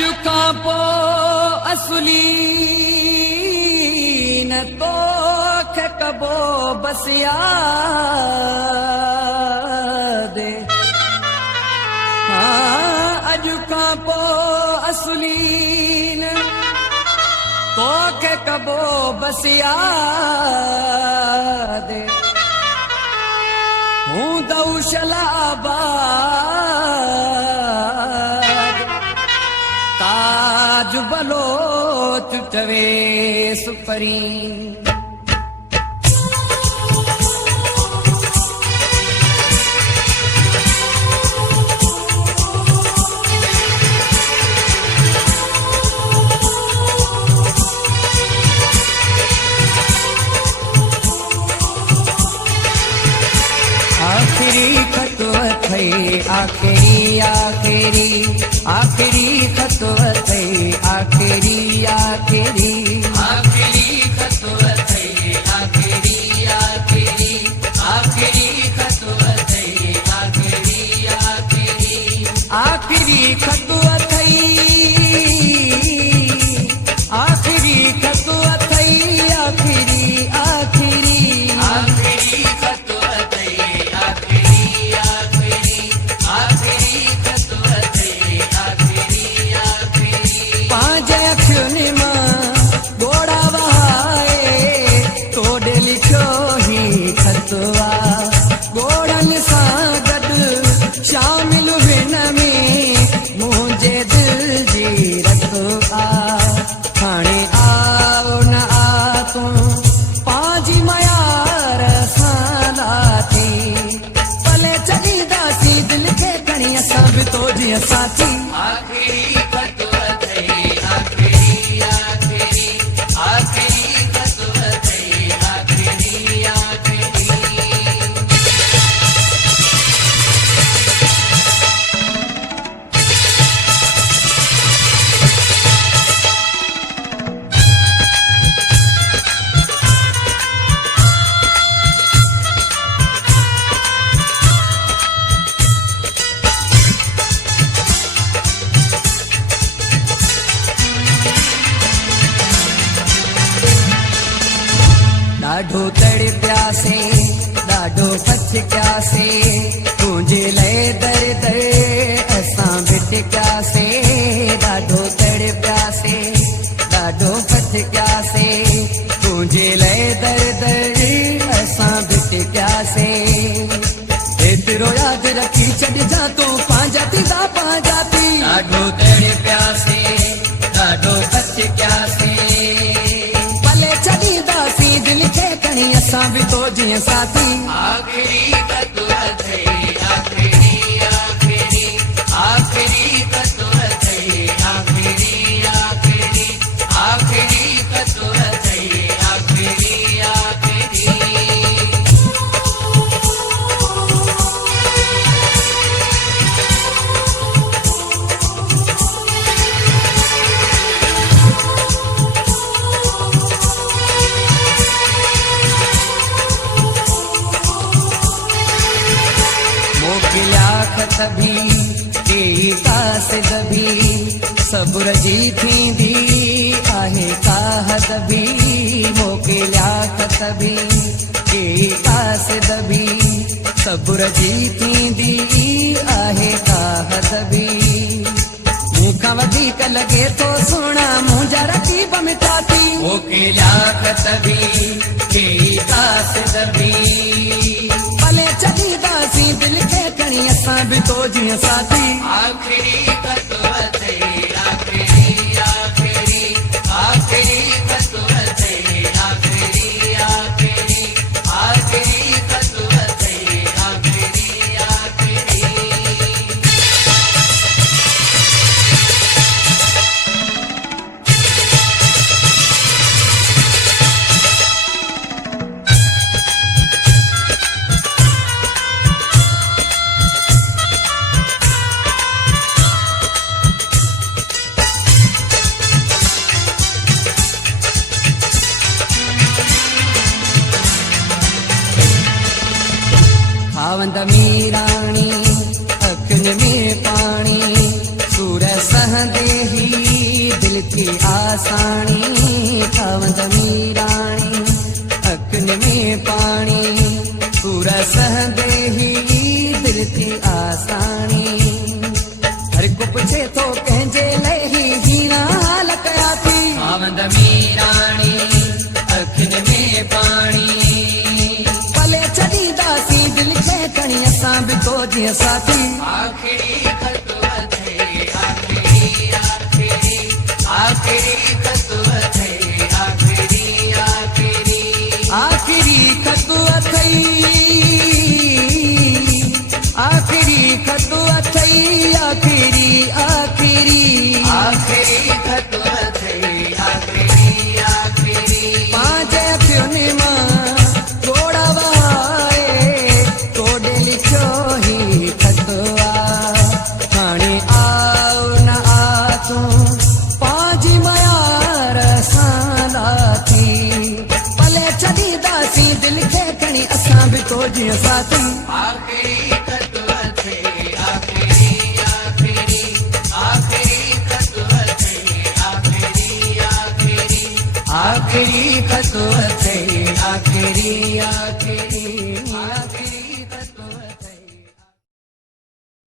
अॼु खां पोइ असुली न तोखे कबो बस याद अॼु खां पोइ असुली न तोखे कबो बस याद हूंदउ शलाबाद ताज बलोच चवे सुपरी आखिरी खतवत है आखिरी आखिरी आखिरी खतवत है आखिरी आखिरी आखिरी खतवत है आखिरी आखिरी आखिरी खतवत है आखिरी आखिरी आखिरी खतवत है आखिरी खतवत है आखिरी आखिरी आखिरी गोड़न सां गॾु शामिल हिन में मुंहिंजे दिल जी रतो आ हाणे आओ न आ तूं पंहिंजी मयार सां लाथी भले चलींदासीं दिल खे खणी असां बि तो जीअं साथी आखिरी खतवत है आखिरी आखिरी आखिरी खतवत है आखिरी आखिरी ॾाढो तड़पियासे ॾाढो पछियासे तुंहिंजे लाइ दर दर असां भिटकियासे ॾाढो तड़पियासे ॾाढो पछियासे तुंहिंजे लाइ दर दर असां भिटकियासे एतिरो यादि रखी छॾिजां तूं पंहिंजा थींदा पंहिंजा थी ॾाढो तड़पियासे ॾाढो पछियासे भले छॾींदासीं दिल खे खणी असां बि तो जीअं साथी आखिरी खतवत है आखिरी आखिरी आखिरी खतवत है आखिरी आखिरी आखिरी खतवत है आखिरी आखिरी खत भी केई कासिद भी सब्र जी थींदी आहे काहद भी मोकिलिया खत भी केई कासिद भी सब्र जी थींदी आहे काहद भी मूंखां वधीक लॻे थो सुहिणा मुंहिंजा रकीब मिटाती मोकिलिया खत भी केई कासिद भी भले छॾींदासीं दिल खे खणी असां बि तो जीअं साथी आखिरी खतवत है आखिरी आखिरी आखिरी खतवत है आखिरी आखिरी आखिरी खतवत है आखिरी आखिरी खावंद मीराणी अखियुनि में पाणी सूर सहंदे ही आसानी ठवंद मीराणी अखियुनि में पाणी पूरा सहंदे ही दिल थी आसानी हर को पुछे थो कंहिंजे लाइ ही हीरा हाल कया थी ठवंद मीराणी अखियुनि में पाणी भले छॾींदासीं दिल खे खणी असां बि तो जीअं साथी आखिरी ख़त अथई आखिरी आखिरी आखिरी ख़त अथई आखिरी आखिरी आखिरी ख़त अथई आखिरी ख़त अथई आखिरी आखिरी आखिरी ख़त अथई आखिरी आखिरी पंहिंजे अखियुनि मां गोड़ वहाए कोॾे लिखियो ही ख़त हाणे आओ न आ तूं पंहिंजी मयार सां लाथी भले छॾींदासीं दिल खे खणी असां बि तो जीअं साथी आखिरी ख़त अथई आखिरी आखिरी आखिरी ख़त अथई आखिरी आखिरी आखिरी ख़त अथई आखिरी आखिरी आखिरी